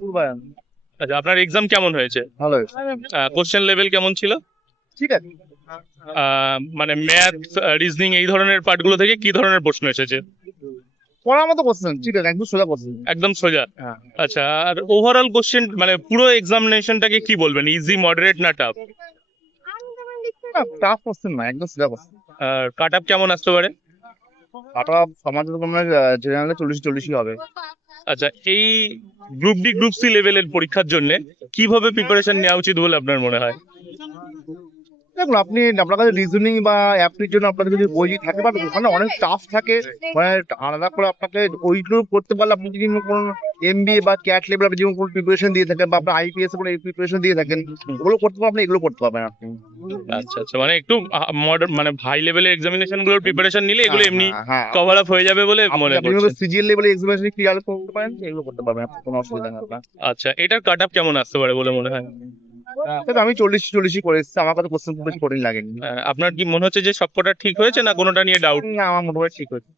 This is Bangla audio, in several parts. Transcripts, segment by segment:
পূর্বায়ন। আচ্ছা, আপনার এক্সাম কেমন হয়েছে? ভালো হয়েছে। কোশ্চেন লেভেল কেমন ছিল? ঠিক আছে। মানে ম্যাথ, রিজনিং এই ধরনের পার্টগুলো থেকে কি ধরনের প্রশ্ন এসেছে? পড়ার মতো কোশ্চেন, ঠিক আছে, একদম সোজা কোশ্চেন। একদম সোজা? হ্যাঁ। আচ্ছা, আর ওভারঅল কোশ্চেন মানে পুরো এক্সামিনেশনটাকে কি বলবেন, ইজি, মডারেট না টাফ? টাফ কোশ্চেন না, একদম সোজা কোশ্চেন। আর কাট আপ কেমন আসতে পারে? কাটা সমাজে তো তোমার জেনারেলে 40-40ই হবে। আচ্ছা, এই গ্রুপ ডি গ্রুপ সি লেভেলের পরীক্ষার জন্য কিভাবে প্রিপারেশন নেওয়া উচিত বলে আপনার মনে হয়? দেখুন, আপনার কাছে রিজনিং বা অ্যাপটির জন্য আপনাদের যদি বই থাকে, বা ওখানে অনেক টাফ থাকে, মানে আলাদা করে আপনাকে ওইগুলো করতে পারলে, আপনি যদি কোনো এমবিএ বা ক্যাট লেভেল আপনি যেমন কোনো প্রিপারেশন দিয়ে থাকেন, বা আপনার আইপিএস এর কোনো প্রিপারেশন দিয়ে থাকেন, হুম। ওগুলো করতে পারবেন, আপনি এগুলো করতে পারবেন আপনি। আচ্ছা আচ্ছা, মানে একটু মডার্ন মানে হাই লেভেলের এক্সামিনেশন গুলোর প্রিপারেশন নিলে এগুলো হ্যাঁ, এমনি হ্যাঁ, হ্যাঁ, কভার আপ হয়ে যাবে বলে আপনি মনে আপনি করছেন? সিজিএল লেভেলে এক্সামিনেশন ক্লিয়ার করতে পারেন, এগুলো করতে পারবেন, আপনার কোনো অসুবিধা নেই আপনার। আচ্ছা, এটার কাট আপ কেমন আসতে পারে বলে মনে হয়? তবে আমি 40-40ই করে এসেছি, আমার কাছে কোশ্চেন খুব বেশি কঠিন লাগেনি। আপনার কি মনে হচ্ছে যে সবকটা ঠিক হয়েছে না কোনোটা নিয়ে ডাউট? না, আমার মোটামুটি ঠিক হয়েছে।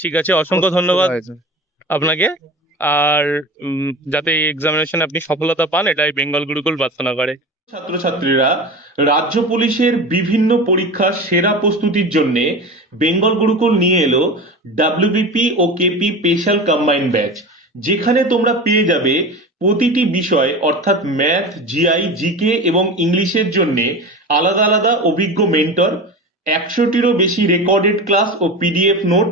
ঠিক আছে, অসংখ্য কোশ্চেন সোজা ধন্যবাদ হয়েছে। আপনাকে। আর যাতে এই এক্সামিনেশনে আপনি সফলতা পান, এটাই বেঙ্গল গুরুকুল প্রার্থনা করে। ছাত্রছাত্রীরা, রাজ্য পুলিশের বিভিন্ন পরীক্ষার সেরা প্রস্তুতির জন্য বেঙ্গল গুরুকুল নিয়ে এলো ডাব্লিউবিপি ও কেপি স্পেশাল কম্বাইন্ড ব্যাচ, যেখানে তোমরা পেয়ে যাবে প্রতিটি বিষয় অর্থাৎ ম্যাথ, জিআই, জিকে এবং ইংলিশের জন্য আলাদা আলাদা অভিজ্ঞ মেন্টর, 100টিরও বেশি রেকর্ডেড ক্লাস ও পিডিএফ নোট,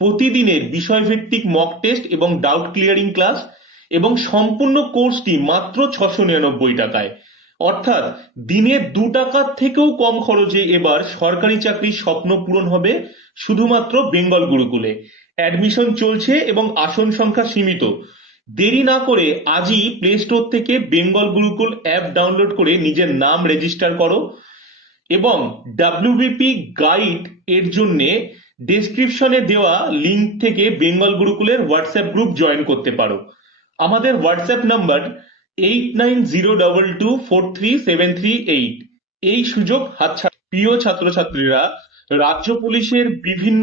প্রতিদিনের বিষয়ভিত্তিক মক টেস্ট এবং ডাউট ক্লিয়ারিং ক্লাস, এবং সম্পূর্ণ কোর্সটি মাত্র 699 টাকায়। অর্থাৎ দিনে 2 টাকার থেকেও কম খরচে এবার সরকারি চাকরির স্বপ্ন পূরণ হবে শুধুমাত্র বেঙ্গল গুরুকুলে। অ্যাডমিশন চলছে এবং আসন সংখ্যা সীমিত। দেরি না করে আজই প্লে স্টোর থেকে বেঙ্গল গুরুকুল অ্যাপ ডাউনলোড করে নিজের নাম রেজিস্টার করো, এবং ডাব্লিউবিপি গাইড এর জন্য ডেসক্রিপশনে দেওয়া লিংক থেকে বেঙ্গল গুরুকুলের হোয়াটসঅ্যাপ গ্রুপ জয়েন করতে পারো। আমাদের হোয়াটসঅ্যাপ নাম্বার 8902243738। এই সুযোগ হাতছাড়া। প্রিয় ছাত্রছাত্রীরা, রাজ্য পুলিশের বিভিন্ন